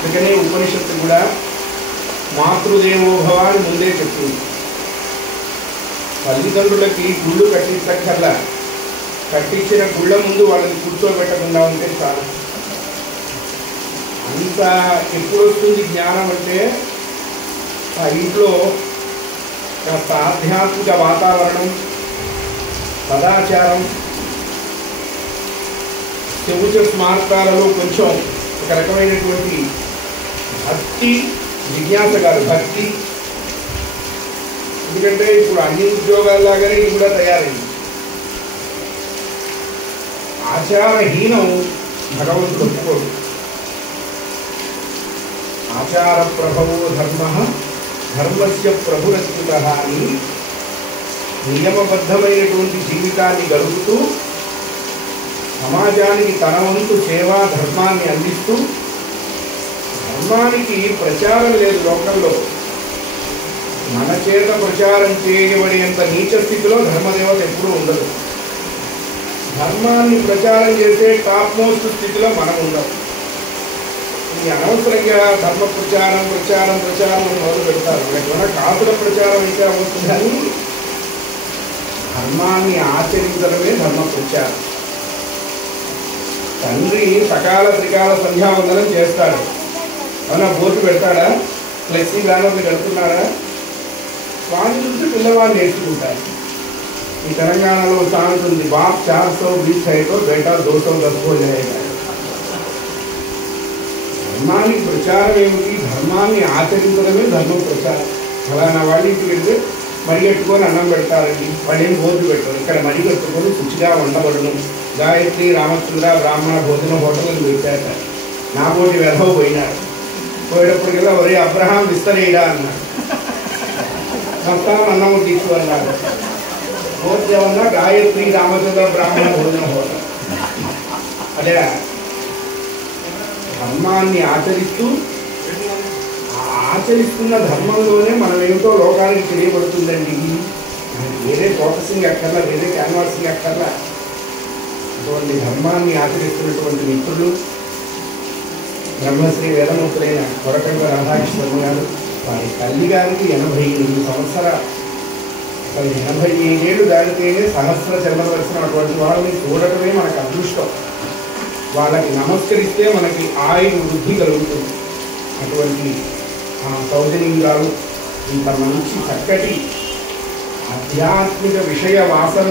అందుకనే ఉపనిషత్తు కూడా మాతృదేవోభవ అని ముందే చెప్తుంది. తల్లిదండ్రులకి గుళ్ళు కట్టించక్కర్లా, కట్టించిన గుళ్ళ ముందు వాళ్ళని కూర్చోబెట్టకుండా ఉంటే చాలు. అంత ఎప్పుడు వస్తుంది జ్ఞానం అంటే ఆ ఇంట్లో కాస్త ఆధ్యాత్మిక వాతావరణం, సదాచారం, శౌచ స్మారకాలలో కొంచెం ఒక రకమైనటువంటి భక్తి, జిజ్ఞాస కాదు భక్తి. ఎందుకంటే ఇప్పుడు అన్ని ఉద్యోగాల్లాగానే ఇది కూడా తయారైంది. ఆచారహీనం భగవంతుడు ఒప్పుకోడు. ఆచార ప్రభవో ధర్మ ధర్మస్య ప్రభురస్కృత అని నియమబద్ధమైనటువంటి జీవితాన్ని గడుపుతూ సమాజానికి తన వంతు సేవా ధర్మాన్ని అందిస్తూ, ధర్మానికి ప్రచారం లేదు లోకంలో. మన చేత ప్రచారం చేయబడేంత నీచ స్థితిలో ధర్మదేవత ఎప్పుడూ ఉండదు. ధర్మాన్ని ప్రచారం చేసే టాప్ మోస్ట్ స్థితిలో మనం ఉండం. ఈ అనవసరంగా ధర్మ ప్రచారం ప్రచారం ప్రచారం అని మొదలు పెడతారు. లేకపోతే కాపుల ప్రచారం అయితే అవ్వచ్చు, కానీ ధర్మాన్ని ఆచరించడమే ధర్మ ప్రచారం. తండ్రి సకాల త్రికాల సంధ్యావందనం చేస్తాడు, అవునా? బోర్డు పెడతాడా? ఫ్లెక్సీ బ్యానర్లు కడుతున్నాడా? వాటి నుంచి పిల్లవాడు నేర్చుకుంటారు. ఈ తెలంగాణలో సాంగ్ ఉంది, బాప్ 420 హైతో బేటా 210 జాయేగా. ధర్మానికి ప్రచారం ఏమిటి? ధర్మాన్ని ఆచరించడమే ధర్మం ప్రచారం. ఫలానా వాళ్ళ ఇంటికి వెళ్తే మడి కట్టుకొని అన్నం పెడతారండి, వాళ్ళేం బోర్డు పెట్టరు. ఇక్కడ మడి కట్టుకొని శుచిగా వండబడను. గాయత్రి రామచంద్ర బ్రాహ్మణ భోజన హోటల్ని పెట్టాక నా పోటీ వెధవ పోయినాడు. పోయేటప్పటికల్లా ఒరే అబ్రహాం విస్తరేయడా అన్నాడు. మొత్తం అన్నం తీసు అన్నాడు. బోర్డు ఏమన్నా గాయత్రి రామచంద్ర బ్రాహ్మణ భోజన హోటల్. అదే ధర్మాన్ని ఆచరిస్తూ, ఆచరిస్తున్న ధర్మంలోనే మనం ఏమిటో లోకానికి తెలియబడుతుందండి. వేరే ఫోకసింగ్ అక్కర్లా, వేరే క్యాన్వాసింగ్ అక్కర్లా. అటువంటి ధర్మాన్ని ఆచరిస్తున్నటువంటి మిత్రులు బ్రహ్మశ్రీ వేదమూర్తులైన కొరకండ రాధాకృష్ణ గారు, వారి తల్లి గారికి 88 సంవత్సరాలు. అసలు 85 ఏళ్ళు దాటితేనే సహస్ర చంద్రదర్శనం. అటువంటి వాళ్ళని చూడటమే మనకు అదృష్టం. వాళ్ళకి నమస్కరిస్తే మనకి ఆయుధ వృద్ధి కలుగుతుంది. అటువంటి సౌజన్యంగాలు ఇంత మంచి చక్కటి ఆధ్యాత్మిక విషయ వాసన